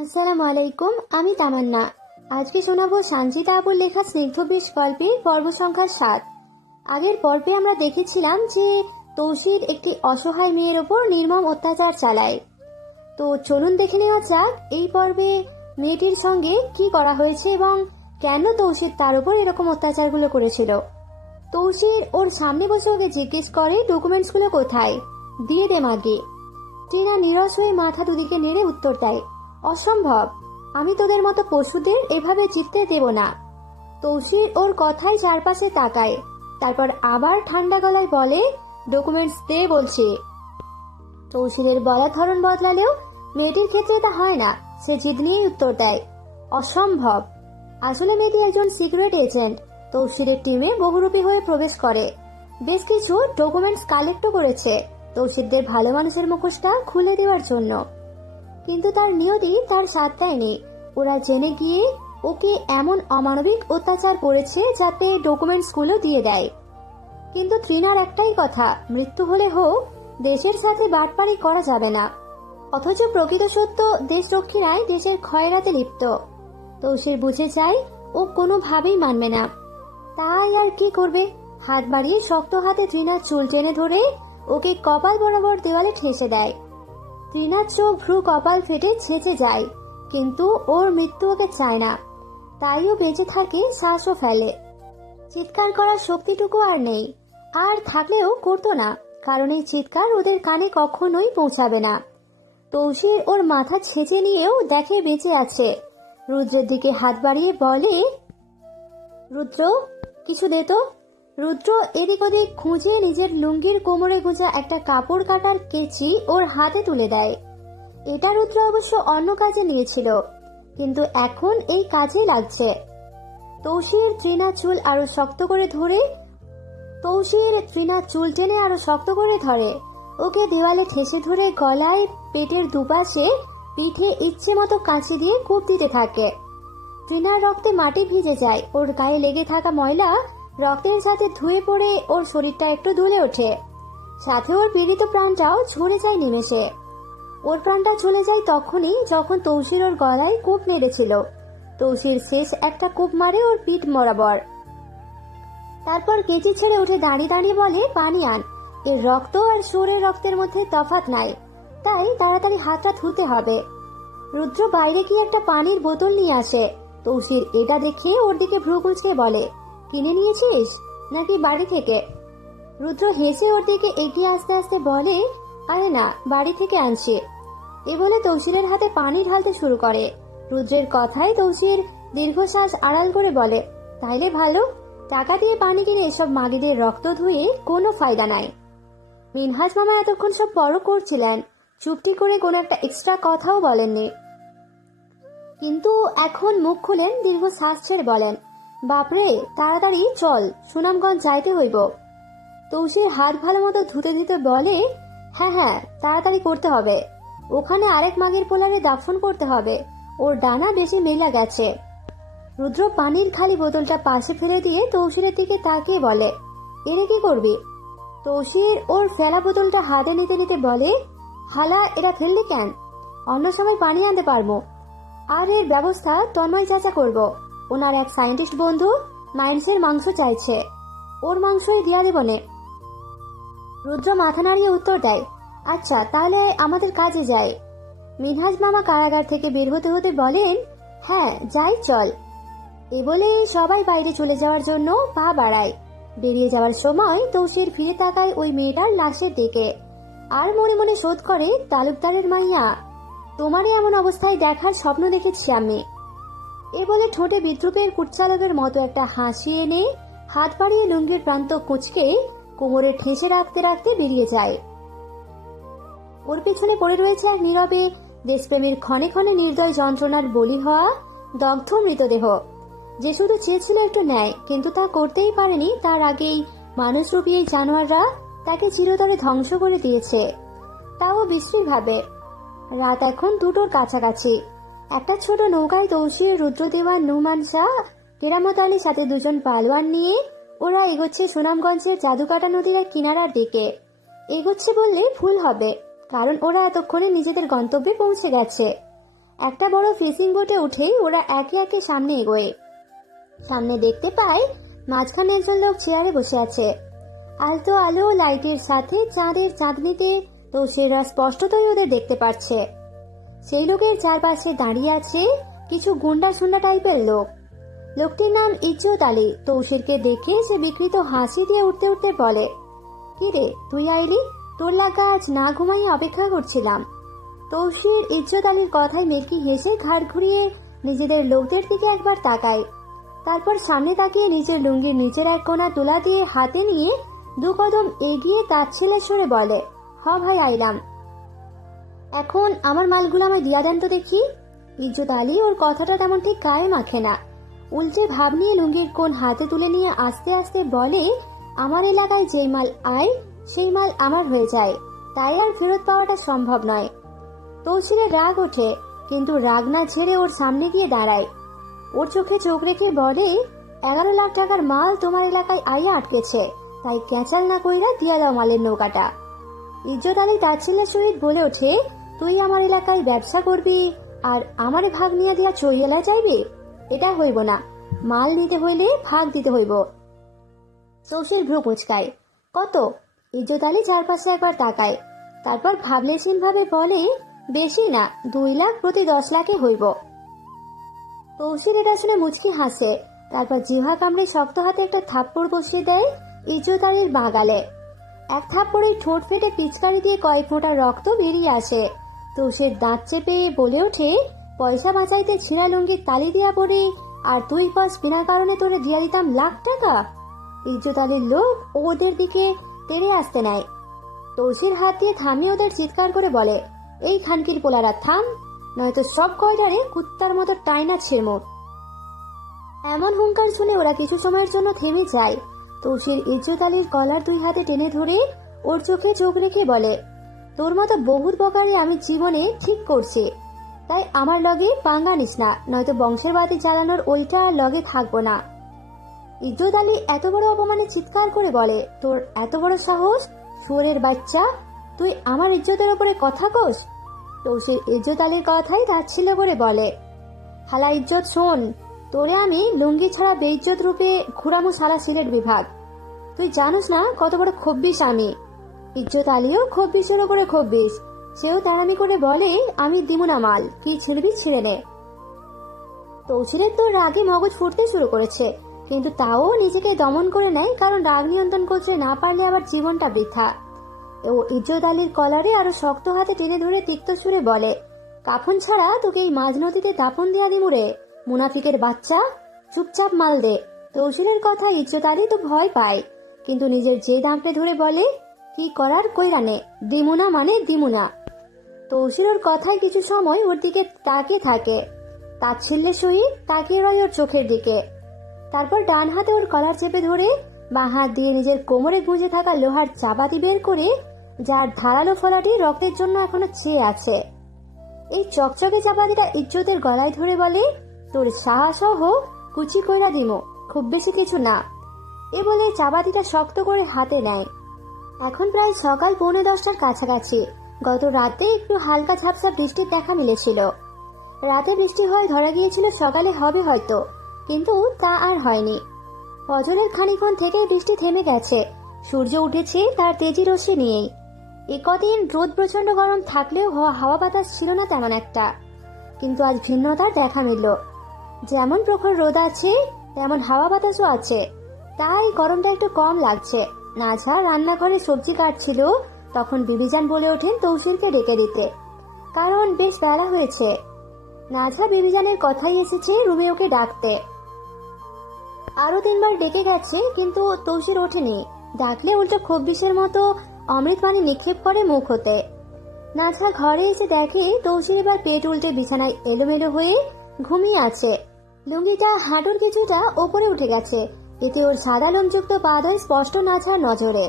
আসসালামু আলাইকুম, আমি তামান্না। আজকে শোনাবো সঞ্জিতা আপুর লেখা স্নিগ্ধ বিষ গল্পের পর্ব সংখ্যা 7। আগের পর্বে আমরা দেখেছিলাম যে তৌসির একটি অসহায় মেয়ের ওপর নির্মম অত্যাচার চালায়। তো চলুন দেখে নেওয়া যাক এই পর্বে মেয়েটির সঙ্গে কি করা হয়েছে এবং কেন তৌসির তার উপর এরকম অত্যাচারগুলো করেছিল। তৌসির ওর সামনে বসে ওকে জিজ্ঞেস করে ডকুমেন্টসগুলো কোথায়, দিয়ে দে মাগে। টিনা নিরস হয়ে মাথা দুদিকে নেড়ে উত্তর দেয়, অসম্ভব, আমি তোদের মতো পশুদের এভাবে জিততে দেব না। তৌসির ওর কথায় চারপাশে তাকায়, তারপর আবার ঠান্ডা গলায় বলে, ডকুমেন্টস দে বলছি। তৌসিরের বলার ধরন বদলালেও মেয়েটির ক্ষেত্রে তা হয় না, সে জিদ নিয়েই উত্তর দেয়, অসম্ভব। আসলে মেয়েটি একজন সিক্রেট এজেন্ট, তৌসিরের টিমে বহুরূপী হয়ে প্রবেশ করে, বেশ কিছু ডকুমেন্টস কালেক্টও করেছে তৌসিরদের ভালো মানুষের মুখোশটা খুলে দেওয়ার জন্য। কিন্তু তার নিয়তি তার সাথ দেয়নি। ওরা জেনে গিয়ে ওকে এমন অমানবিক অত্যাচার করেছে যাতে ডকুমেন্টসগুলো দিয়ে দেয়। কিন্তু তৃণার একটাই কথা, মৃত্যু হলে হোক, দেশের সাথে বাটপারি করা যাবে না। অথচ প্রকৃত সত্য দেশরক্ষী নয়, দেশের ক্ষয়রাতে লিপ্ত। তৌসির বুঝে যায় ও কোনোভাবেই মানবে না। তাই আর কি করবে, হাত বাড়িয়ে শক্ত হাতে তৃণার চুল টেনে ধরে ওকে কপাল বরাবর দেওয়ালে ঠেসে দেয়। তৃণার চোখ ভ্রু কপাল ফেটে ছেঁচে যায়, কিন্তু ওর মৃত্যু ওকে চায় না। তাই ও বেঁচে থাকে, শ্বাসও ফেলে। চিৎকার করার শক্তিটুকু আর নেই, আর থাকলেও করতো না, কারণ এই চিৎকার ওদের কানে কখনোই পৌঁছাবে না। তৌসির ওর মাথা ছেঁচে নিয়েও দেখে বেঁচে আছে। রুদ্রের দিকে হাত বাড়িয়ে বলে, রুদ্র, কিছু দে তো। রুদ্র এদিক ওদিক খুঁজে নিজের লুঙ্গির কোমরে গুঁজা একটা কাপড় কাটার কেচি ওর হাতে তুলে দেয়। এটা রুদ্র অবশ্য অন্য কাজে নিয়েছিল, কিন্তু এখন এই কাজে লাগছে। তৌসির তৃণার চুল আরো শক্ত করে ধরে ধরে ওকে দেওয়ালে ঠেসে ধরে গলায়, পেটের দুপাশে, পিঠে ইচ্ছে মতো কাঁচি দিয়ে কূপ দিতে থাকে। তৃণার রক্তে মাটি ভিজে যায়, ওর গায়ে লেগে থাকা ময়লা রক্তের সাথে ধুয়ে পড়ে ওর শরীরটা একটু দুলে ওঠে, সাথে ওর পীড়িত প্রাণটাও ঝরে যায় নিমেষে। ওর প্রাণটা চলে যায় তখনই যখন তৌসির ওর গলায় কূপ মেরেছিল। তৌসির শেষ একটা কূপ মারে ওর পিঠ বরাবর, তারপর কেঁচি ছেড়ে উঠে দাঁড়িয়ে দাঁড়িয়ে বলে, পানি আন, এর রক্ত আর সুরের রক্তের মধ্যে তফাৎ নাই, তাই তাড়াতাড়ি হাতটা ধুতে হবে। রুদ্র বাইরে গিয়ে একটা পানির বোতল নিয়ে আসে। তৌসির এটা দেখে ওর দিকে ভ্রু কুঁচকে বলে, কিনে নিয়েছিস নাকি বাড়ি থেকে? রুদ্র হেসে ওর দিকে এগিয়ে আস্তে আস্তে বলে, আরে না, বাড়ি থেকে আনছি। এ বলে তৌসিরের হাতে পানি ঢালতে শুরু করে। রুদ্রের কথায় তৌসির দীর্ঘশ্বাস আড়াল করে বলে, তাইলে ভালো, টাকা দিয়ে পানি কিনে এসব মাগিদের রক্ত ধুয়ে কোনো ফায়দা নাই। মিনহাজ মামা এতক্ষণ সব পরক করছিলেন, চুপটি করে কোনো একটা এক্সট্রা কথাও বলেননি, কিন্তু এখন মুখ খুলেন, দীর্ঘ শ্বাস ছেড়ে বলেন, বাপরে, তাড়াতাড়ি চল, সুনামগঞ্জ যাইতে হইব। তৌসির হাত ভালো মতো ধুতে ধুতে বলে, হ্যাঁ হ্যাঁ, তাড়াতাড়ি করতে হবে, ওখানে আরেক মাগের পোলারে দাফন করতে হবে, ওর ডানা বেশি মেলা গেছে। রুদ্র পানির খালি বোতলটা পাশে ফেলে দিয়ে তৌসিরের দিকে তাকিয়ে বলে, এরে কি করবি? তৌসির ওর ফেলা বোতলটা হাতে নিতে নিতে বলে, হালা, এরা ফেললি কেন? অন্য সময় পানি আনতে পারবো, আর এর ব্যবস্থা তন্ময় চাচা করব। ওনার এক সায়েন্টিস্ট বন্ধু মাইন্সের মাংস চাইছে, ওর মাংসই দিয়া দেবনে। রুদ্র মাথা নাড়িয়ে উত্তর দেয়, আচ্ছা তাহলে আমাদের কাজে যাই। মিনহাজ মামা কারাগার থেকে বের হতে হতে বলেন, হ্যাঁ যাই, চল। এ বলে সবাই বাইরে চলে যাওয়ার জন্য পা বাড়ায়। বেরিয়ে যাওয়ার সময় তৌসির ফিরে তাকায় ওই মেয়েটার লাশের দিকে, আর মনে মনে শোধ করে, তালুকদারের মাইয়া, তোমারই এমন অবস্থায় দেখার স্বপ্ন দেখেছি আমি। এ বলে ঠোঁটে বিদ্রুপের কুটচালকের মতো একটা হাসি এনে হাত বাড়িয়ে লুঙ্গির প্রান্ত কুচকে কোমরে ঠেসে রাখতে রাখতে বেরিয়ে যায়। ওর পিছনে পড়ে রয়েছে এক নীরবে দেশপ্রেমীর ক্ষণে ক্ষণে নির্দয় যন্ত্রণার বলি হওয়া দগ্ধ মৃতদেহ, যে শুধু চেয়েছিল একটু ন্যায়, কিন্তু তা করতেই পারেনি। তার আগেই মানুষরূপী এই জানোয়াররা তাকে চিরতরে ধ্বংস করে দিয়েছে, তাও বিশ্রীভাবে। রাত এখন 2টোর কাছাকাছি। একটা ছোট নৌকায় তৌসির, রুদ্রদেওয়ান, নুমান শাহ, কেরামত আলীর সাথে 2জন পালোয়ান নিয়ে ওরা এগোচ্ছে সুনামগঞ্জের জাদুকাটা নদীর এক কিনারার দিকে। এগোচ্ছে বললে ভুল হবে, কারণ ওরা এতক্ষণে নিজেদের গন্তব্যে পৌঁছে গেছে। একটা বড় ফিশিং বোটে উঠে ওরা একে একে সামনে এগোয়। সামনে দেখতে পায় মাঝখানে একজন লোক চেয়ারে বসে আছে। আলতো আলো লাইটের সাথে চাঁদের চাঁদনিতে তৌসিররা স্পষ্টতই ওদের দেখতে পাচ্ছে। সেই লোকের চারপাশে দাঁড়িয়ে আছে কিছু গুন্ডা সুন্ডা টাইপের লোক। লোকটির নাম ইজ্জত আলী। তৌসিরকে দেখে সে বিকৃত হাসি দিয়ে উঠতে উঠতে বলে, কি রে তুই আইলি? তোর লাগা আজ না ঘুমাই অপেক্ষা করছিলাম। তৌসির ইজ্জত আলীর কথায় মেকি হেসে ঘাড় ঘুরিয়ে নিজেদের লোকদের দিকে একবার তাকায়। তারপর সামনে তাকিয়ে নিজের লুঙ্গির নিচের এক কোণা তুলা দিয়ে হাতে নিয়ে 2 কদম এগিয়ে তাচ্ছিল্যের সুরে বলে, হ ভাই আইলাম। এখন আমার মালগুলো আমায় দিয়া দেন তো দেখি। ইজ্জত আলী ওর কথাটা তেমন ঠিক গায়ে মাখে না, উল্টে ভাব নিয়ে লুঙ্গির কোণ হাতে তুলে নিয়ে আস্তে আস্তে বলে, আমার এলাকায় যেই মাল আয় সেই মাল আমার হয়ে যায়, তাই আর ফেরত পাওয়াটা সম্ভব নয়। তৌসিরের রাগ ওঠে, কিন্তু রাগ না ছেড়ে ওর সামনে গিয়ে দাঁড়ায়। ওর চোখে চোখ রেখে বলে, 11 লাখ টাকার মাল তোমার এলাকায় আইয়া আটকেছে, তাই ক্যাঁচাল না কইরা দিয়া দাও মালের নৌকাটা। ইজ্জত আলী তাচ্ছিল্যের সহিত বলে ওঠে, তুই আমার এলাকায় ব্যবসা করবি আর আমারে ভাগ নিয়ে দিয়া চইয়েলা চাইবি? এটা হইব না, মাল নিতে হইলে ভাগ দিতে হইব। তৌসির ভ্রু কুঁচকায়, কত? ইজ্জত আলী চারপাশে একবার তাকায়, তারপর ভাবলেছিন ভাবে বলে, বেশি না, 2 লাখ প্রতি 10 লাখে হইব। তৌসির এটা শুনে মুচকি হাসে, তারপর জিহা কামড়ে শক্ত হাতে একটা থাপ্পড় বসিয়ে দেয় ইজ্জত আলীর বাগালে। এক থাপ্পড়ে ঠোঁট ফেটে পিচকারি দিয়ে কয়েক ফোঁটা রক্ত বেরিয়ে আসে। তৌসির দাঁত চেপে বলে ওঠে, পয়সা বাঁচাইতে ছিঁড়া লুঙ্গির তালি দিয়া পড়ি আর তুই পাস বিনা কারণে তোরে দিয়া দিতাম লাখ টাকা। ইজ্জত আলীর লোক ওদের দিকে তেড়ে আসতে নেয়। তৌসির হাত দিয়ে থামিয়ে ওদের চিৎকার করে বলে, এই খানকির পোলারা থাম, নয়তো সব কয়টারে কুত্তার মতো টাইনা ছিড়মো। এমন হুঙ্কার শুনে ওরা কিছু সময়ের জন্য থেমে যায়। তৌসির ইজ্জত আলীর কলার 2 হাতে টেনে ধরে ওর চোখে চোখ রেখে বলে, তোর মতো বহুত বকারে আমি জীবনে ঠিক করছি, তাই আমার লগে পাঙ্গা নিস না, নয়তো বংশের বাতি জ্বালানোর ওইটা লগে থাকবো না। ইজ্জত আলী এত বড় অপমানে চিৎকার করে বলে, তোর এত বড় সাহস, শুয়োরের বাচ্চা, তুই আমার ইজ্জতের উপরে কথা কোস? তৌসির ইজ্জত আলীর কথাই তাচ্ছিল্য করে বলে, হালা ইজ্জত শোন, তোরে আমি লুঙ্গি ছাড়া বেইজ্জত রূপে ঘুরামু সারা সিলেট বিভাগ। তুই জানোস না কত বড় খব্বিস আমি। ইজ্জত আলীও খব্বিসের উপরে খব্বিস, সেও তাড়ামি করে বলে, আমি দিমু না মাল, কি ছিড়বি ছিঁড়ে নে। তৌসিরের তো রাগে মগজ ফুটতে শুরু করেছে, কিন্তু তাও নিজেকে দমন করে নেয়, কারণ রাগ নিয়ন্ত্রণ করতে না পারলে আবার জীবনটা বৃথা। ও ইজ্জত আলীর কলারে আরো শক্ত হাতে টেনে ধরে তিক্ত সুরে বলে, কাফন ছাড়া তোকে এই মাঝ নদীতে দাফন দিয়া দিমুরে, মুনাফিকের বাচ্চা, চুপচাপ মাল দে। তৌসিরের কথা ইজ্জত আলী তো ভয় পায়, কিন্তু নিজের যে দাঁড়ে ধরে বলে, কি করার কইরা নে, দিমুনা মানে দিমুনা। তৌসির ওর কথায় কিছু সময় ওর দিকে তাকিয়ে থাকে, তাচ্ছিল্যের সহিত তাকিয়ে রয় ওর চোখের দিকে। তারপর ডান হাতে ওর কলার চেপে ধরে বাঁ হাত দিয়ে নিজের কোমরে গুঁজে থাকা লোহার চাপাতি বের করে, যার ধারালো ফলাটি রক্তের জন্য এখনো চেয়ে আছে। এই চকচকে চাপাতিটা ইজ্জতের গলায় ধরে বলে, তোর সাহসহ কুচি কইরা দিমো, খুব বেশি কিছু না। এ বলে চাপাতিটা শক্ত করে হাতে নেয়। এখন প্রায় সকাল 9:45টার কাছাকাছি। গত রাতে একটু হালকা ঝাপসা বৃষ্টির দেখা মিলেছিল। রাতে বৃষ্টি হয় ধরা গিয়েছিল সকালে হবে হয়তো, কিন্তু তা আর হয়নি। ফজরের খানিক্ষণ থেকে বৃষ্টি থেমে গেছে, সূর্য উঠেছে তার তেজি রশ্মি নিয়েই। কদিন রোদ প্রচন্ড গরম থাকলেও হাওয়া বাতাস ছিল না তেমন একটা, কিন্তু আজ ভিন্নতার দেখা মিলল। যেমন প্রখর রোদ আছে তেমন হাওয়া বাতাসও আছে, তাই গরমটা একটু কম লাগছে। নাঝা রান্নাঘরে সবজি কাটছিল, তখন বিবিজান বলে ওঠেন তৌসিরকে ডেকে দিতে, কারণ বেশ বেলা হয়েছে। নাঝা বিবিজানের কথাই এসেছে রুমে ওকে ডাকতে। আরো 3বার ডেকে গেছে, কিন্তু তৌসির ওঠেনি। ডাকলে উল্টো খব্বিসের মতো অমৃত পানি নিক্ষেপ করে মুখ হতে। নাঝা ঘরে এসে দেখে তৌসির এবার পেট উল্টে বিছানায় এলোমেলো হয়ে ঘুমিয়ে আছে। লুঙ্গিটা হাঁটুর কিছুটা ওপরে উঠে গেছে, এতে ওর সাদা লোমযুক্ত পাদয় স্পষ্ট নাঝার নজরে।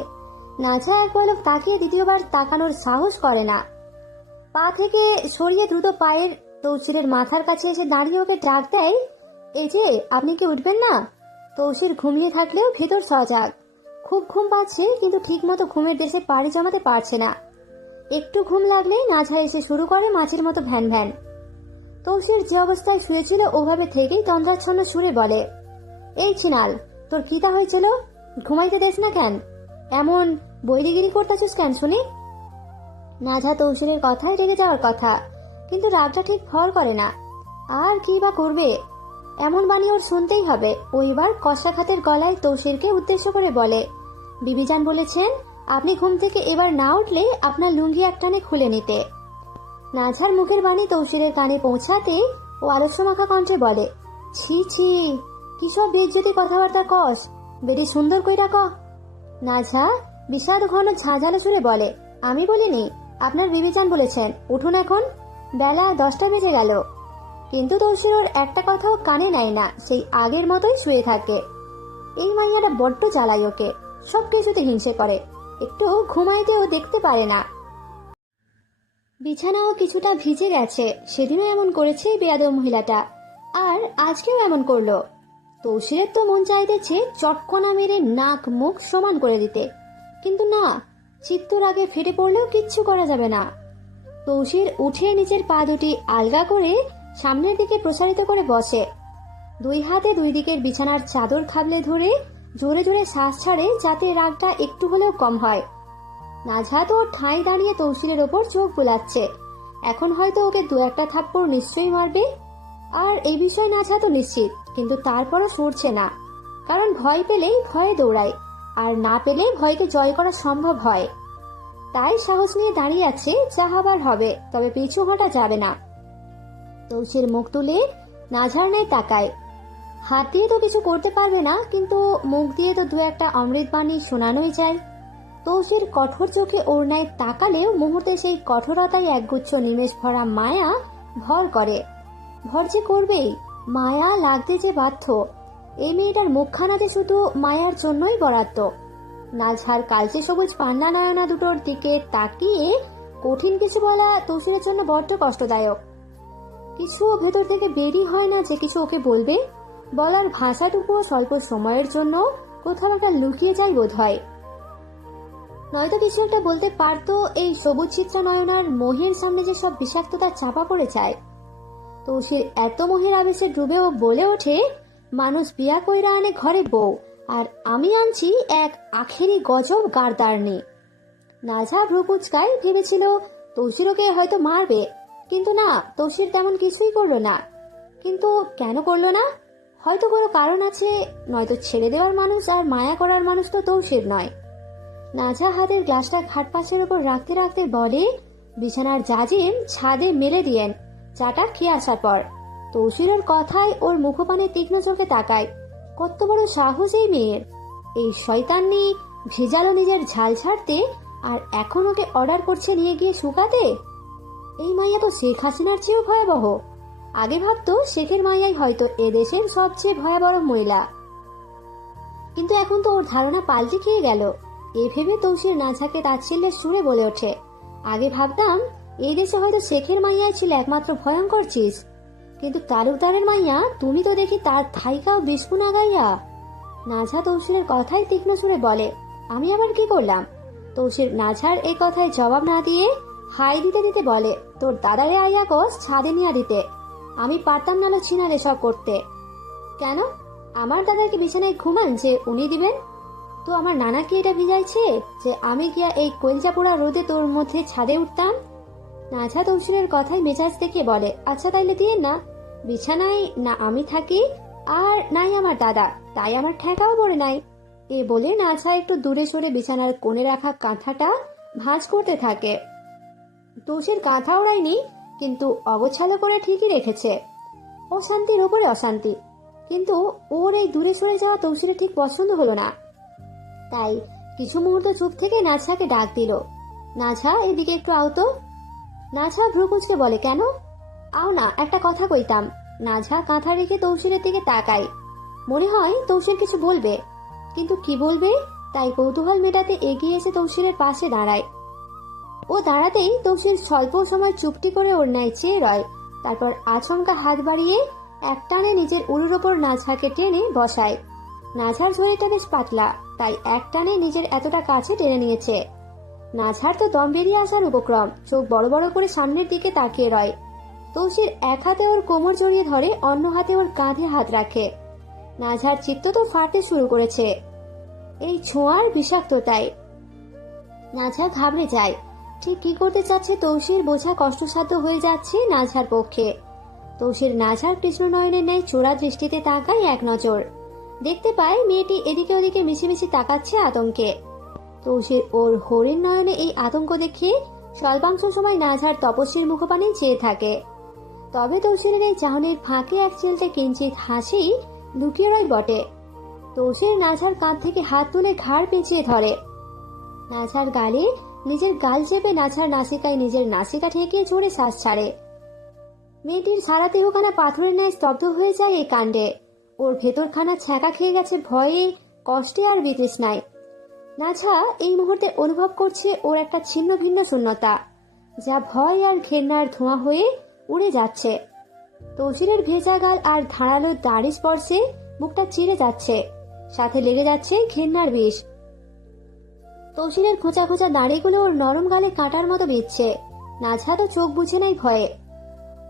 নাঝা এক পলক তাকিয়ে দ্বিতীয়বার তাকানোর সাহস করে না। পা থেকে সরিয়ে দ্রুত পায়ের তৌসিরের মাথার কাছে এসে দাঁড়িয়ে ওকে ডাক দেয়, এই যে আপনি কি উঠবেন না? তৌসির ঘুমিয়ে থাকলেও ভেতর সজাগ। খুব ঘুম পাচ্ছে, কিন্তু ঠিক মতো ঘুমের দেশে পাড়ি জমাতে পারছে না। একটু ঘুম লাগলেই নাঝা এসে শুরু করে মাছের মতো ভ্যান ভ্যান। তৌসির যে অবস্থায় শুয়েছিল ওভাবে থেকেই তন্দ্রাচ্ছন্ন সুরে বলে, এই ছিনাল, তোর কিতা হয়েছিল? ঘুমাইতে দেস না কেন? এমন বৈরিগিরি করতেছিস কেন শুনি? নাজা তৌসিরের কথায় রেগে যাওয়ার কথা, কিন্তু রাগটা ঠিক ভর করে না। আর কি বা করবে, এমন বাণী ওর শুনতেই হবে। ওইবার কষ্টাঘাতের গলায় তৌসিরকে উদ্দেশ্য করে বলে, বিবিজান বলেছেন আপনি ঘুম থেকে এবার না উঠলে আপনার লুঙ্গি একটানে খুলে নিতে। নাঝার মুখের বাণী তৌসিরের কানে পৌঁছাতে ও আলস্যমাখা কণ্ঠে বলে, ছি ছি, কিসব বেজ্জতি কথাবার্তা কস, বেরি সুন্দর কইরা ক। নাঝা বিষাদ ঘন ঝাঁঝালো সুরে বলে, আমি বলিনি, আপনার বিবিজান বলেছেন, উঠুন এখন, বেলা 10টা বেজে গেল। কিন্তু তৌসির ওর একটা কথাও কানে নেয় না, সেই আগের মতোই শুয়ে থাকে। এই মাইয়াটা বড্ড জ্বালায় ওকে, সবকিছুতে হিংসে করে, একটু ঘুমাইতেও দেখতে পারে না। বিছানাও কিছুটা ভিজে গেছে, সেদিনও এমন করেছে বেয়াদব মহিলাটা, আর আজকেও এমন করলো। তৌসিরের তো মন চাইতেছে চটকনা মেরে নাক মুখ সমান করে দিতে, কিন্তু না, চিত্তর আগে ফেটে পড়লেও কিচ্ছু করা যাবে না। তৌসির উঠে নিজের পা দুটি আলগা করে সামনের দিকে প্রসারিত করে বসে, দুই হাতে দুই দিকের বিছানার চাদর খাবলে ধরে জোরে জোরে শ্বাস ছাড়ে, যাতে রাগটা একটু হলেও কম হয়। নাঝা তো ঠাঁই দাঁড়িয়ে তৌসিরের ওপর চোখ বুলাচ্ছে, এখন হয়তো ওকে দু একটা থাপ্পড় নিশ্চয়ই মারবে। আর এই বিষয়ে নাঝা তো নিশ্চিত, কিন্তু তারপরও সরছে না, কারণ ভয় পেলেই ভয়ে দৌড়ায়, আর না পেলে ভয়কে জয় করা সম্ভব হয়। তাই সাহস নিয়ে দাঁড়িয়ে আছে, যা হবার হবে, তবে পিছু হটা যাবে না। তৌসির মুখ তুলে নাঝার ন্যায় তাকায়, হাত দিয়ে তো কিছু করতে পারবে না, কিন্তু মুখ দিয়ে তো দু একটা অমৃত বাণী শোনানোই যায়। তৌসির কঠোর চোখে ওর ন্যায় তাকালেও মুহূর্তে সেই কঠোরতায় একগুচ্ছ নিমেষ ভরা মায়া ভর করে। ভর যে করবেই, মায়া লাগতে যে বাধ্য। এই মেয়েটার মুখখানা যে শুধু মায়ার জন্যই বরাদ্দ। নাঝার কালচে সবুজ পান্না নয়না দুটোর দিকে তাকিয়ে কঠিন কিছু বলা তৌসিরের জন্য বড্ড কষ্টদায়ক। কিছু ভেতর থেকে বেরি হয় না যে কিছু ওকে বলবে, বলার ভাষাটুকুও স্বল্প সময়ের জন্য কোথাও একটা লুকিয়ে যায় বোধ হয়। নয়তো কিছু একটা বলতে পারতো, এই সবুজ চিত্রা নয়নার মোহের সামনে যে সব বিষাক্ততা চাপা পড়ে যায়। তৌসির এত মোহের আবেশে ডুবেও বলে ওঠে, মানুষ বিয়া কইরা আনে ঘরে বউ, আর আমি আনছি এক আখেরি গজব গারদারনি। নাঝা ভ্রুকুচকায়, ভেবেছিল তৌসির ওকে হয়তো মারবে, কিন্তু না, তৌসির তেমন কিছুই করলো না। কিন্তু কেন করলো না? হয়তো কোনো কারণ আছে, নয়তো ছেড়ে দেওয়ার মানুষ আর মায়া করার মানুষ তো তৌসির নয়। নাঝা হাতের গ্লাসটা খাট পাশের উপর রাখতে রাখতে বলে, বিছানার জাজিম ছাদে মেলে দিয়েন, চাটা খেয়ে আসার পর। তৌসিরের কথায় ওর মুখপানে তীক্ষ্ণ চোখে তাকায়, কত বড় সাহস এই মেয়ের! এই শয়তান্নি ভেজালো নিজের ঝাল ছাড়তে, আর এখন ওকে অর্ডার করছে নিয়ে গিয়ে শুকাতে। এই মাইয়া তো শেখ হাসিনার চেয়েও ভয়াবহ। আগে ভাবতো শেখের মাইয়াই হয়তো এদেশের সবচেয়ে ভয়াবহ মহিলা, কিন্তু এখন তো ওর ধারণা পাল্টে খেয়ে গেল। এ ভেবে তৌসির নাঝাকে তাচ্ছিল্যের সুরে বলে ওঠে, আগে ভাবতাম এই দেশে হয়তো শেখের মাইয়াই ছিল একমাত্র ভয়ঙ্কর চিজ, কিন্তু তালুকদারের মাইয়া তুমি তো দেখি তার থাইকাও বিস্কুন আগাইয়া। নাঝা তৌসিরের কথায় তীক্ষ্ণ সুরে বলে, আমি আবার কি করলাম? তৌসির নাঝার এই কথায় জবাব না দিয়ে হাই দিতে দিতে বলে, তোর দাদারে আইয়া কস ছাদে নিয়ে দিতে, আমি পারতাম নালো ছিনারে সব করতে। কেন? আমার দাদাকে বিছানায় ঘুমান যে উনি দিবেন? তো আমার নানা কি এটা ভিজাইছে যে আমি গিয়া এই কলজাপোড়া রোদে তোর মধ্যে ছাদে উঠতাম? নাঝা তৌসিরের কথায় মেজাজ দেখে বলে, আচ্ছা তাইলে দিয়ে না, বিছানায় না আমি থাকি আর নাই আমার দাদা, তাই আমার ঠেকাও পড়ে নাই। এ বলে নাঝা একটু দূরে সরে বিছানার কোণে রাখা কাঁথাটা ভাঁজ করতে থাকে। তৌসির কাঁথা ওড়ায়নি, কিন্তু অগোছালো করে ঠিকই রেখেছে। অশান্তির ওপরে অশান্তি, কিন্তু ওর এই দূরে সরে যাওয়া তৌসিরের ঠিক পছন্দ হলো না। তাই কিছু মুহূর্ত চুপ থেকে নাঝাকে ডাক দিল, নাঝা এদিকে একটু আও তো। নাঝা ভ্রুকুচকে বলে, কেন? আও না, একটা কথা কইতাম। নাঝা কাঁথা রেখে তৌসিরের দিকে তাকায়, মনে হয় তৌসির কিছু বলবে, কিন্তু কি বলবে তাই কৌতূহল মেটাতে এগিয়ে এসে তৌসিরের পাশে দাঁড়ায়। ও দাঁড়াতেই তৌসির স্বল্প সময় চুপটি করে ওর ন্যায় চেয়ে রয়, তারপর আচমকা হাত বাড়িয়ে একটানে নিজের উরুর ওপর নাঝাকে টেনে বসায়। নাঝার ঝুড়িটা বেশ পাতলা, তাই একটানে নিজের এতটা কাছে টেনে নিয়েছে। নাঝার তো দম বেরিয়ে আসার উপক্রম, চোখ বড় বড় করে সামনের দিকে তাকিয়ে রয়। তৌসির এক হাতে ওর কোমর জড়িয়ে ধরে, অন্য হাতে ওর কাঁধে হাত রাখে। নাজহার চিত্ত তো ফাটতে শুরু করেছে এই ছোঁয়ার বিষাক্ততায়। নাজহা ঘাবড়ে যায়। ঠিক কি করতে চাচ্ছে তৌসির বোঝা কষ্টসাধ্য হয়ে যাচ্ছে নাজহার পক্ষে। তৌসির নাজহার কৃষ্ণ নয়নের ন্যায় চোরা দৃষ্টিতে তাকায় এক নজর। দেখতে পায় মেয়েটি এদিকে ওদিকে মিছিমিছি তাকাচ্ছে আতঙ্কে। তৌসির ওর হরিণ নয়নে এই আতঙ্ক দেখে স্বল্পাংশ সময় নাজহার তপস্বীর মুখপানে চেয়ে থাকে। তবে তৌসিরের এই চাহনির ফাঁকে এক চিলতে কিঞ্চিত হাসি লুকিয়ে রয় বটে। তৌসির নাজহার কাঁধ থেকে হাত তুলে ঘাড় পেঁচিয়ে ধরে। নাজহার গালে নিজের গাল চেপে নাজহার নাসিকায় নিজের নাসিকা ঠেকিয়ে জোরে শ্বাস ছাড়ে। মেয়েটির সারা দেহখানা পাথরের ন্যায় স্তব্ধ হয়ে যায় এই কাণ্ডে। ওর ভেতরখানা ছ্যাঁকা খেয়ে গেছে ভয়ে, কষ্টে আর বিতৃষ্ণায়। নাজহা এই মুহূর্তে অনুভব করছে ওর একটা ছিন্ন ভিন্ন শূন্যতা, যা ভয় আর ঘেন্নার ধোঁয়া হয়ে উড়ে যাচ্ছে। তৌসিরের ভেজা গাল আর ধারালো দাড়ি স্পর্শে মুখটা চিড়ে যাচ্ছে, সাথে লেগে যাচ্ছে ঘেন্নার বিষ। তৌসিরের খোঁচা খোঁচা দাড়িগুলো ওর নরম গালে কাঁটার মতো বিচ্ছে। নাজহা তো চোখ বুঝে নাই ভয়ে।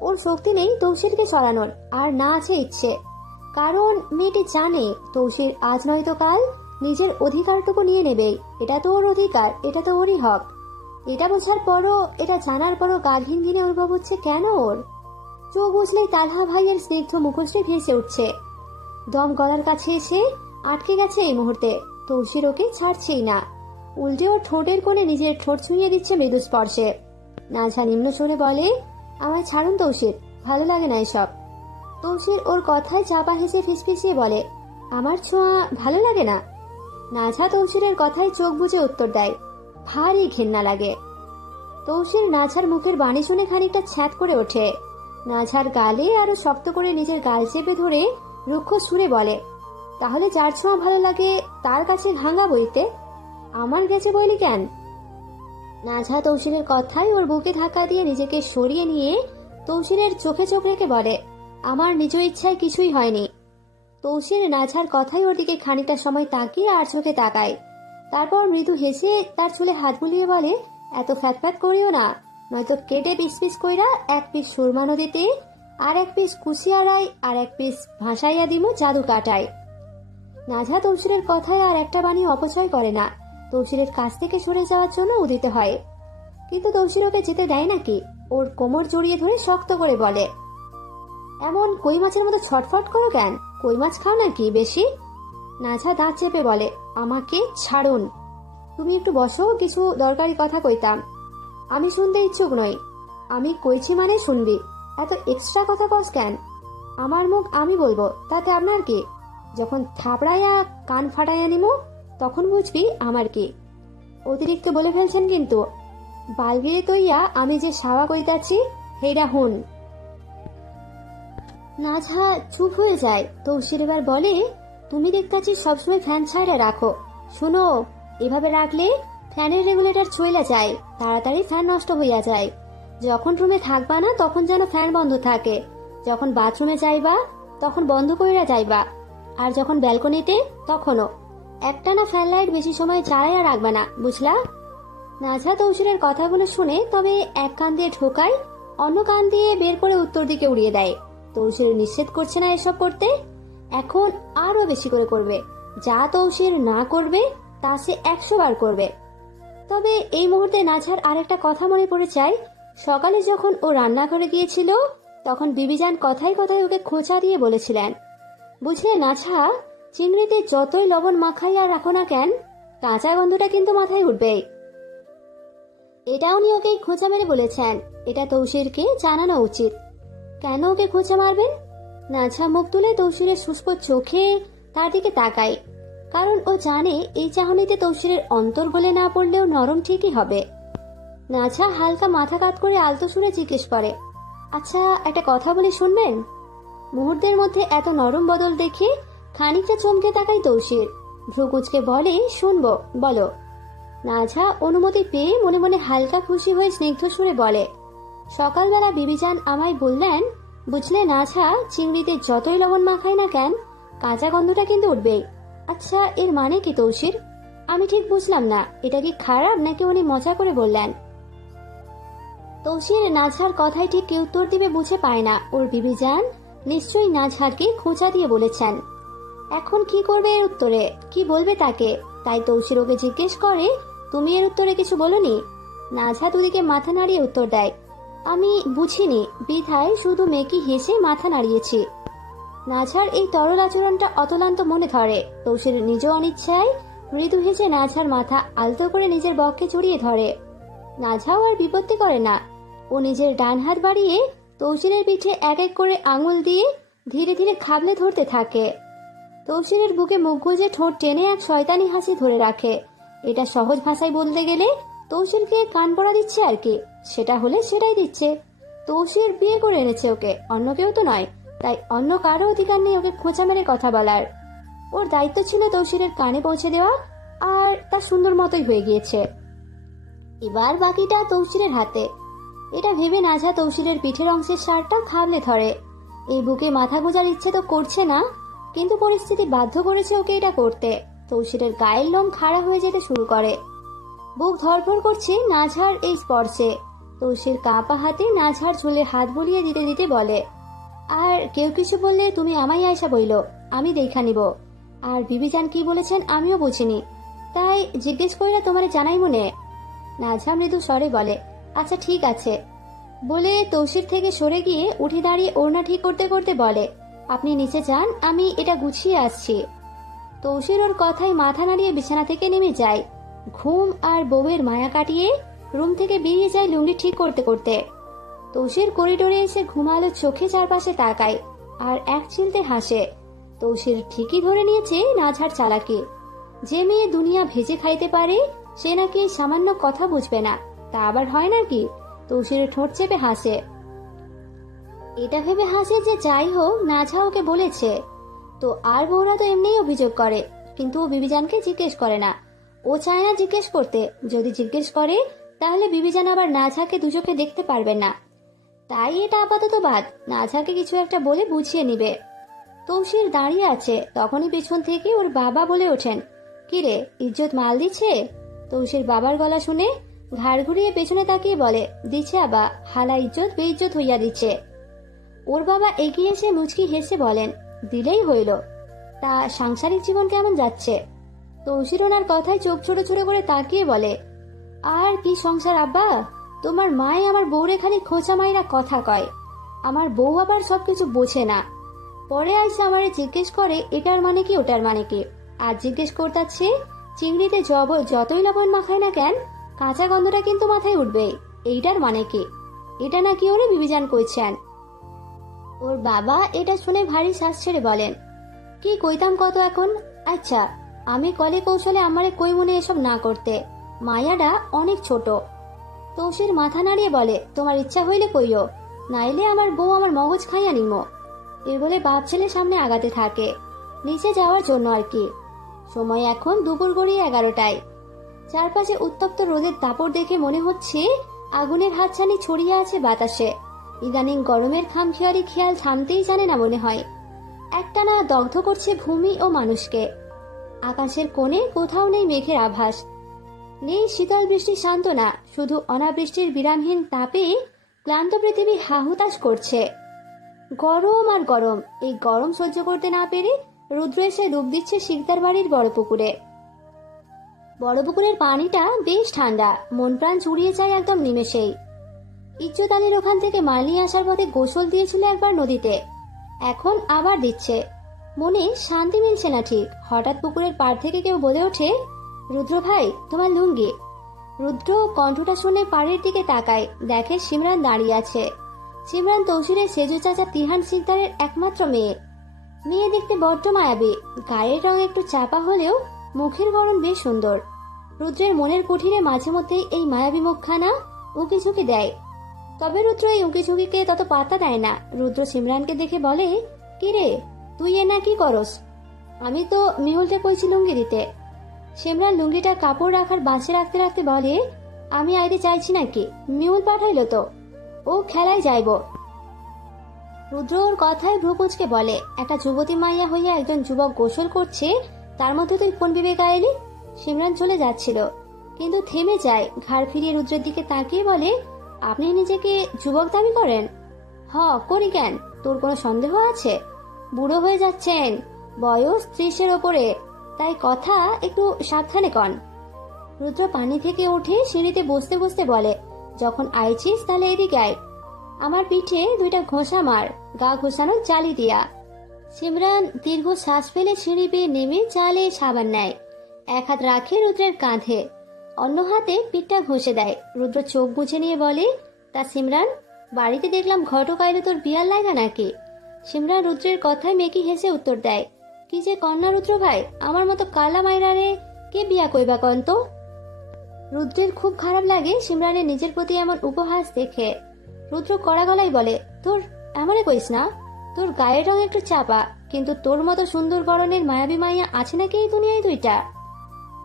ওর শক্তি নেই তৌসিরকে সরানোর, আর না আছে ইচ্ছে। কারণ মেয়েটি জানে তৌসির আজ নয়তো কাল নিজের অধিকারটুকু নিয়ে নেবেই। এটা তো ওর অধিকার, এটা তো ওরই হক। এটা বোঝার পরও, এটা জানার পরও গা ঘিন ঘিনে অনুভব হচ্ছে কেন ওর। চোখ বুঝলেই তালহা ভাইয়ের স্নিগ্ধ মুখশ্রী ভেসে উঠছে। দম গলার কাছে এসে আটকে গেছে এই মুহূর্তে। তৌসির ওকে ছাড়ছেই না, উল্টে ওর ঠোঁটের কোণে নিজের ঠোঁট ছুঁয়ে দিচ্ছে মৃদু স্পর্শে। নাজহা নিম্ন স্বরে বলে, আমায় ছাড়ুন তৌসির, ভালো লাগে না এসব। তৌসির ওর কথায় চাপা হেসে ফিসফিসিয়ে বলে, আমার ছোঁয়া ভালো লাগে না? নাজহা তৌসিরের কথায় চোখ বুজে উত্তর দেয়, ভারী ঘেন্না লাগে। তৌসির নাজহার মুখের বাণী শুনে খানিকটা ছ্যাঁত করে ওঠে। নাজহার গালে আরো শক্ত করে নিজের গাল চেপে ধরে রুক্ষ সুরে বলে, তাহলে যার ছোঁয়া ভালো লাগে তার কাছে ভাঙা বইতে আমার গেছে বইলি কেন? নাজহা তৌসিরের কথায় ওর বুকে ধাক্কা দিয়ে নিজেকে সরিয়ে নিয়ে তৌসিরের চোখে চোখ রেখে বলে, আমার নিজ ইচ্ছায় কিছুই হয়নি। তৌসির নাজহার কথায় ওর দিকে খানিকটা সময় তাকিয়ে আর চোখে তাকায়। তারপর মৃদু হেসে তার চুলে হাত বুলিয়ে বলে, এত ফ্যাত করিও না, নয়তো কেটে পিস পিস কইরা এক পিস সুরমা নদীতে, আর এক পিস কুশিয়ারায়, আর এক পিস ভাসাইয়া দিমু জাদু কাটায়। নাজহা তৌসিরের কথায় আর একটা বাণী অপচয় করে না। তৌসিরের কাছ থেকে সরে যাওয়ার জন্য উদিতে হয়, কিন্তু তৌসির ওকে যেতে দেয় নাকি। ওর কোমর জড়িয়ে ধরে শক্ত করে বলে, এমন কই মাছের মতো ছটফট করো কেন? কই মাছ খাও নাকি বেশি? নাজহা দাঁত চেপে বলে, আমাকে ছাড়ুন, তুমি একটু বসো, কিছু দরকারি কথা কইতাম। আমি শুনতে ইচ্ছুক নই। আমি কইছি মানে শুনবি, এত এক্সট্রা কথা কস কেন? আমার মুখ আমি বলবো, তাতে আপনার কি? যখন থাপড়াইয়া কান ফাটাইয়া নিমো তখন বুঝবি আমার কি। অতিরিক্ত বলে ফেলছেন কিন্তু। বালগিরে তৈয়া আমি যে সাওয়া কইতাছি হেইডা হুন। নাজহা চুপ হয়ে যায়। তৌসির এবার বলে, তুমি দেখতাছি সবসময় ফ্যান ছাড়া রাখো। শোনো, এভাবে রাখলে ফ্যানের রেগুলেটর চইলা যায়, তাড়াতাড়ি ফ্যান নষ্ট হইয়া যায়। যখন রুমে থাকবা না তখন যেন ফ্যান বন্ধ থাকে, যখন বাথরুমে যাইবা তখন বন্ধ কইরা যাইবা, আর যখন ব্যালকনিতে তখনও। একটানা ফ্যান লাইট বেশি সময় চালাইয়া রাখবা না, বুঝলা? নাজহা তৌসিরের কথাগুলো শুনে তবে এক কান দিয়ে ঢোকায়, অন্য কান দিয়ে বের করে উত্তর দিকে উড়িয়ে দেয়। তৌসির নিষেধ করছে না এসব করতে, এখন আরো বেশি করে করবে। যা তৌসির না করবে তা সে 100 বার করবে। তবে এই মুহূর্তে নাজহার আরেকটা কথা মনে পড়ে যায়। সকালে যখন ও রান্নাঘরে গিয়েছিল তখন বিবিজান কথায় কথায় ওকে খোঁচা দিয়ে বলেছিলেন, বুঝলে নাজহা, চিংড়িতে যতই লবণ মাখাইয়া রাখো না কেন, কাঁচা গন্ধটা কিন্তু মাথায় উঠবেই। এটা উনি ওকে খোঁচা মেরে বলেছেন। এটা তৌসিরকে জানানো উচিত। কেন ওকে খোঁচা মারবেন? নাজহা মুখ তুলে তৌসিরের শুষ্ক চোখে তার দিকে তাকায়। কারণ ও জানে এই চাহনিতে তৌসিরের অন্তর গলে না পড়লেও নরম ঠিকই হবে। নাজহা হালকা মাথা কাত করে আলতো সুরে জিজ্ঞেস করে, আচ্ছা একটা কথা বলে শুনবেন? মুহূর্তের মধ্যে এত নরম বদল দেখে খানিকটা চমকে তাকায় তৌসির। ভ্রুকুচকে বলে, শুনবো, বলো। নাজহা অনুমতি পেয়ে মনে মনে হালকা খুশি হয়ে স্নিগ্ধ সুরে বলে, সকালবেলা বিবিজান আমায় বললেন, বুঝলে নাজহা, চিংড়িতে যতই লবণ মাখাই না কেন, কাঁচা গন্ধটা কিন্তু উঠবেই। আচ্ছা এর মানে কি তৌসির? আমি ঠিক বুঝলাম না, এটা কি খারাপ নাকি উনি মজা করে বললেন? তৌসির নাজহার কথায় ঠিক কি উত্তর দিবে বুঝে পায় না। ওর বিবিজান নিশ্চয়ই নাজহারকে খোঁচা দিয়ে বলেছেন। এখন কি করবে এর উত্তরে, কি বলবে তাকে? তাই তৌসির ওকে জিজ্ঞেস করে, তুমি এর উত্তরে কিছু বলনি? নাজহা দুদিকে মাথা নাড়িয়ে উত্তর দেয়, আমি বুঝিনি, বিধায় শুধু মেকি হেসে মাথা নাড়িয়েছি। নাজহার এই তরল আচরণটা অতলান্ত মনে ধরে। তৌসির নিজ অনিচ্ছায় মৃদু হেসে নাজহার মাথা আলতো করে নিজের বক্ষে জড়িয়ে ধরে। নাজহাও আর বিপত্তি করে না। ও নিজের ডান হাত বাড়িয়ে তৌসিরের পিঠে এক এক করে আঙুল দিয়ে ধীরে ধীরে খাবলে ধরতে থাকে। তৌসিরের বুকে মুখ গুজে ঠোঁট টেনে এক শয়তানি হাসি ধরে রাখে। এটা সহজ ভাষায় বলতে গেলে তৌসিরকে কান পড়া দিচ্ছে আর কি। সেটা হলে সেটাই দিচ্ছে। তৌসির বিয়ে করে এনেছে ওকে, অন্য কেউ তো নয়। তাই অন্য কারো অধিকার নেই ওকে খোঁচা মেরে কথা বলার। ওর দায়িত্ব ছিল তৌসিরের কানে পৌঁছে দেওয়া, আর তা সুন্দর মতোই হয়ে গিয়েছে। এবার বাকিটা তৌসিরের হাতে। এটা ভেবে নাজহা তৌসিরের পিঠের অংশের সারটা খাবলে ধরে। এই বুকে মাথা গোজার ইচ্ছে তো করছে না, কিন্তু পরিস্থিতি বাধ্য করেছে ওকে এটা করতে। তৌসিরের গায়ের লোম খাড়া হয়ে যেতে শুরু করে। বুক ধরফর করছে নাজহার এই স্পর্শে। তৌসির কাঁপা হাতে নাজহার চুলে হাত বুলিয়ে দিতে দিতে বলে, আর কেউ কিছু বললে তুমি আমায় আয়সা বইল, আমি দেখা নিব। আর বিবিজান কি বলেছেন আমিও বুঝিনি, তাই জিজ্ঞেস কইরা তোমারে জানাই মনে। নাজহা মৃদু স্বরে বলে, আচ্ছা ঠিক আছে। বলে তৌসির থেকে সরে গিয়ে উঠে দাঁড়িয়ে ওড়না ঠিক করতে করতে বলে, আপনি নিচে যান, আমি এটা গুছিয়ে আসছি। তৌসির ওর কথায় মাথা নাড়িয়ে বিছানা থেকে নেমে যায়। ঘুম আর বউয়ের মায়া কাটিয়ে রুম থেকে বেরিয়ে যায় লুঙ্গি ঠিক করতে করতে। তৌসির করিডোরে এসে ঘুমালো চোখে চারপাশে তাকায় আর এক চিলতে হাসে। তৌসির ঠিকই ধরে নিয়েছে নাজহার চালাকি। যে মেয়ে দুনিয়া ভেজে খাইতে পারে সে নাকি সামান্য কথা বুঝবে না, তা আবার হয় নাকি? তৌসির ঠোঁট চেপে হাসে। এটা ভেবে হাসে যে যাই হোক নাজহা ওকে বলেছে তো। আর বউরা তো এমনিই অভিযোগ করে, কিন্তু ও বিবিজানকে জিজ্ঞেস করে না। ও চায় না জিজ্ঞেস করতে। যদি জিজ্ঞেস করে তাহলে বিবিজান আবার নাজহাকে দুচোখে দেখতে পারবে না। তাই এটা আপাতত বাদ, নাজহাকে কিছু একটা বলে বুঝিয়ে নিবে। তৌসির দাঁড়িয়ে আছে, তখনই পেছন থেকে ওর বাবা বলে ওঠেন, কিরে ইজ্জত মাল দিচ্ছে? তৌসির বাবার গলা শুনে ঘাড় ঘুরিয়ে পেছনে তাকিয়ে বলে, দিচ্ছে আবা, হালা ইজ্জত বেইজ্জত হইয়া দিচ্ছে। ওর বাবা এগিয়ে এসে মুচকি হেসে বলেন, দিলেই হইল। তা সাংসারিক জীবন কেমন যাচ্ছে? তৌসির ওনার কথায় চোখ ছোট ছোট করে তাকিয়ে বলে, আর কি সংসার আব্বা, তোমার মাই আমার বউরে খালি খোঁচা মাইরা কথা কয়। আমার বউ আবার সবকিছু বোঝে না। পরে আইসা আমারে জিজ্ঞেস করে এটার মানে কি ওটার মানে কি। আর জিজ্ঞেস করতাছে চিংড়িতে যতই লবণ মাখায় না কেন, কাঁচা গন্ধটা কিন্তু মাথায় উঠবে, এইটার মানে কি? এটা নাকি ওরে বিবিজান কইছেন। ওর বাবা এটা শুনে ভারী শ্বাস ছেড়ে বলেন, কি কইতাম কত এখন। আচ্ছা আমি কলে কৌশলে আমারে কই মনে এসব না করতে, মায়াটা অনেক ছোট। তৌসির মাথা নাড়িয়ে বলে, তোমার ইচ্ছা হইলে কইও, নাইলে আমার বউ আমার মগজ খাইয়া নিমো। এ বলে বাপ ছেলে সামনে আগাতে থাকে, নিচে যাওয়ার জন্য আর কি। সময় এখন দুপুর গড়িয়ে 11টায়। চারপাশে উত্তপ্ত রোদের দাপট দেখে মনে হচ্ছে আগুনের হাতছানি ছড়িয়ে আছে বাতাসে। ইদানিং গরমের খামখেয়ালি খেয়াল থামতেই জানে না মনে হয়। একটানা দগ্ধ করছে ভূমি ও মানুষকে। আকাশের কোণে কোথাও নেই মেঘের আভাস, নেই শীতল বৃষ্টির সান্ত্বনা, শুধু অনাবৃষ্টির বিরামহীন তাপে ক্লান্ত পৃথিবী হাহুতাশ করছে। গরম আর গরম। এই গরম সহ্য করতে না পেরে রুদ্র এসে ডুব দিচ্ছে শিকদার বাড়ির বড় পুকুরে। বড় পুকুরের পানিটা বেশ ঠান্ডা, মন প্রাণ চুড়িয়ে যায় একদম নিমেষেই। ইজ্জত আলীর ওখান থেকে মালি আসার পথে গোসল দিয়েছিল একবার নদীতে, এখন আবার দিচ্ছে। মনে শান্তি মিলছে না ঠিক। হঠাৎ পুকুরের পাড় থেকে কেউ বলে ওঠে, রুদ্র ভাই তোমার লুঙ্গি। রুদ্র কণ্ঠটা শুনে পাড়ের দিকে তাকায়, দেখে সিমরান দাঁড়িয়ে আছে। সিমরান তৌসিরের সেজু চাচা তিহান সিকদারের একমাত্র মেয়ে। মেয়ে দেখতে বড্ড মায়াবী, গায়ের রং একটু চাপা হলেও মুখের গড়ন বেশ সুন্দর। রুদ্রের মনের কুঠিরে মাঝে মধ্যেই এই মায়াবী মুখখানা উঁকি ঝুঁকি দেয়। তবে রুদ্র এই উঁকি ঝুঁকিকে তত পাত্তা দেয় না। রুদ্র সিমরানকে দেখে বলে, কিরে তুই এ না কি করস? আমি তো মিহুলকে কইছি লুঙ্গি দিতে। সিমরান লুঙ্গিটা কাপড় রাখার বাসে রাখতে রাখতে বলে, আমি আইতে চাইছি নাকি, মিহুল পাঠাইলো তো, ও খেলায় যাইব। রুদ্র ওর কথায় ভ্রু কুঁচকে বলে, একটা যুবতী মাইয়া হইয়া একজন যুবক গোসল করছে, তার মধ্যে তুই কোন বিবেক আইলি? সিমরান চলে যাচ্ছিল, কিন্তু থেমে যায়, ঘাড় ফিরিয়ে রুদ্রের দিকে তাকিয়ে বলে, আপনি নিজেকে যুবক দাবি করেন? করি কেন? তোর কোনো সন্দেহ আছে? বুড়ো হয়ে যাচ্ছেন, বয়স 30-এর ওপরে, তাই কথা একটু সাবধানে কন। রুদ্র পানি থেকে উঠে সিঁড়িতে বসতে বসতে বলে, যখন আইছিস তাহলে এদিকে আয়, আমার পিঠে 2টা ঘষা মার, গা ঘষানো জালি দিয়া। সিমরান দীর্ঘ শ্বাস ফেলে সিঁড়ি বেয়ে নেমে চালে সাবান নেয়, এক হাত রাখে রুদ্রের কাঁধে, অন্য হাতে পিঠটা ঘষে দেয়। রুদ্র চোখ মুছে নিয়ে বলে, তা সিমরান, বাড়িতে দেখলাম ঘটক আইলে তোর বিয়ার লাগা নাকি? সিমরান রুদ্রের কথায় মেকি হেসে উত্তর দেয়, কি যে কন্যা রুদ্র ভাই, আমার মতো কালা মাইরারে কে বিয়া কইবা কন তো? রুদ্রের খুব খারাপ লাগে সিমরানের নিজের প্রতি এমন উপহাস দেখে। রুদ্র কড়া গলায় বলে, তোর এমনে কইস না, তোর গায়ের রং একটু চাপা, কিন্তু তোর মতো সুন্দর বরণের মায়াবী মাইয়া আছে নাকি এই দুনিয়ায় 2টা?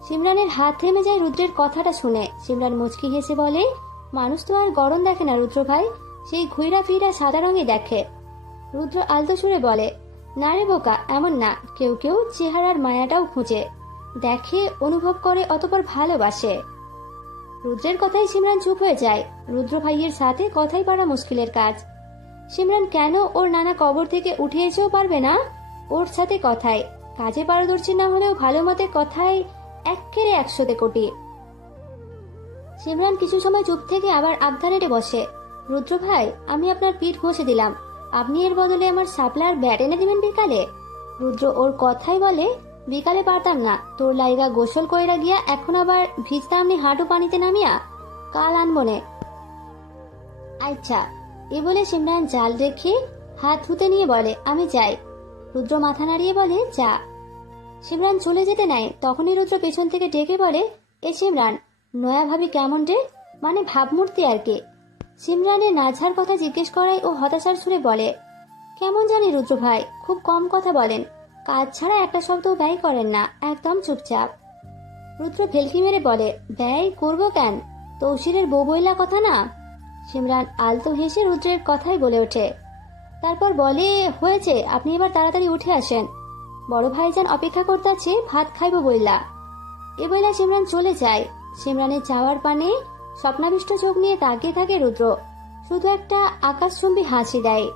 সিমরানের হাত থেমে যায় রুদ্রের কথাটা শুনে। সিমরান মুচকি হেসে বলে, মানুষ তো আর গরম দেখে না রুদ্র ভাই, সেই ঘুইরা ফিরা সাদা রঙে দেখে। রুদ্র আলতো সুরে বলে, না রে বোকা, এমন না, কেউ কেউ চেহারার মায়াটাও খুঁজে দেখে, অনুভব করে, অতপর ভালোবাসে। রুদ্রের কথাই সিমরান চুপ হয়ে যায়। রুদ্র ভাইয়ের সাথে কথাই পারা মুশকিলের কাজ। সিমরান কেন ওর নানা কবর থেকে উঠে এসেও পারবে না ওর সাথে কথায়, কাজে পারদর্শী না হলেও ভালো মতে কথায় এক্কেরে 100তে কোটি। সিমরান কিছু সময় চুপ থেকে আবার আবদার এটে বসে, রুদ্র ভাই, আমি আপনার পিঠ ঘষে দিলাম, আপনি এর বদলে আমার শাপলার ব্যাট এনে দিবেন বিকালে? রুদ্র ওর কথাই বলে, বিকালে পারতাম না, তোর লাইগা গোসল কইরা গিয়া এখন আবার ভিজতাম নি হাঁটু পানিতে নামিয়া, কাল আনবনে। আচ্ছা, এ বলে সিমরান জাল রেখে হাত ধুতে নিয়ে বলে, আমি যাই। রুদ্র মাথা নাড়িয়ে বলে, যা। সিমরান চলে যেতে নেয়, তখনই রুদ্র পেছন থেকে ডেকে বলে, এ সিমরান, নয়া ভাবি কেমন রে? মানে ভাবমূর্তি আর কি। সিমরানের নাঝার কথা জিজ্ঞেস করায় ও হতাশার সুরে বলে, কেমন জানি রুদ্র ভাই, খুব কম কথা বলেন, কাজ ছাড়া একটা শব্দও ব্যয় করেন না, একদম চুপচাপ। রুদ্র ভেলকি মেরে বলে, ব্যয় করবো কেন, তৌসিরের বউ বইলা কথা না। সিমরান আলতো হেসে রুদ্রের কথাই বলে ওঠে, তারপর বলে, হয়েছে, আপনি এবার তাড়াতাড়ি উঠে আসেন, বড় ভাইজান অপেক্ষা করতেছে ভাত খাইব বইলা। এ বইলা সিমরান চলে যায়। সিমরানের যাওয়ার পানে স্বপ্নাবিষ্ট চোখ নিয়ে তাকিয়ে থাকে রুদ্র, শুধু একটা আকাশচুম্বী হাসি দেয়।